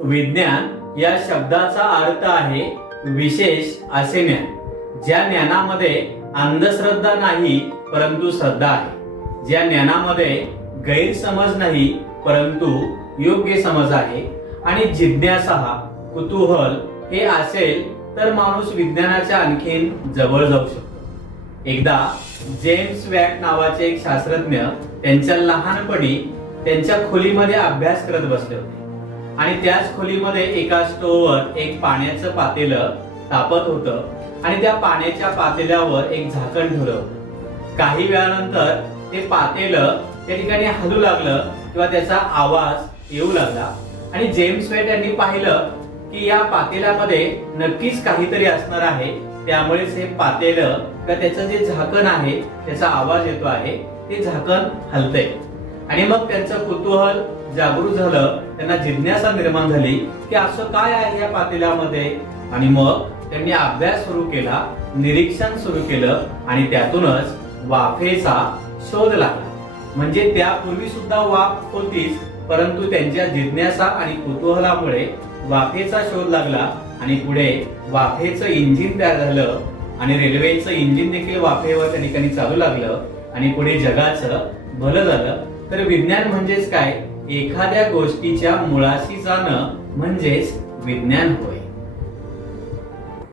विज्ञान या शब्दाचा अर्थ आहे विशेष असे ज्ञान, ज्या ज्ञानामध्ये अंधश्रद्धा नाही परंतु श्रद्धा आहे, ज्या ज्ञानामध्ये गैरसमज नाही परंतु योग्य समज आहे आणि जिज्ञासा कुतूहल हे असेल तर माणूस विज्ञानाच्या आणखीन जवळ जाऊ शकतो। एकदा जेम्स वॅट नावाचे एक शास्त्रज्ञ त्यांच्या लहानपणी त्यांच्या खोलीमध्ये अभ्यास करत बसले होते आणि त्याच खोलीमध्ये एका स्टोव्हवर एक पाण्याचं पातेलं तापत होतं आणि त्या पाण्याच्या पातेल्यावर एक झाकण ठेवलं होतं। काही वेळानंतर ते पातेलं त्या ठिकाणी हलू लागलं किंवा त्याचा आवाज येऊ लागला आणि जेम्स वेट यांनी पाहिलं की या पातेल्यामध्ये नक्कीच काहीतरी असणार आहे, त्यामुळेच हे पातेलं किंवा त्याचं जे झाकण आहे त्याचा आवाज येतो आहे, ते झाकण हलतंय। आणि मग त्यांचं कुतूहल जागृत झालं, त्यांना जिज्ञासा निर्माण झाली की असं काय आहे या पातेल्यामध्ये। आणि मग त्यांनी अभ्यास सुरू केला, निरीक्षण सुरू केलं आणि त्यातूनच वाफेचा शोध लागला। म्हणजे त्यापूर्वी सुद्धा वाफ होतीच, परंतु त्यांच्या जिज्ञासा आणि कुतूहलामुळे वाफेचा शोध लागला आणि पुढे वाफेचं इंजिन तयार झालं आणि रेल्वेचं इंजिन देखील वाफेवर त्या ठिकाणी चालू लागलं आणि पुढे जगाचं भलं झालं। तर विज्ञान म्हणजेच काय? एखाद्या गोष्टीच्या मुळाशी जाणं म्हणजेच विज्ञान होय।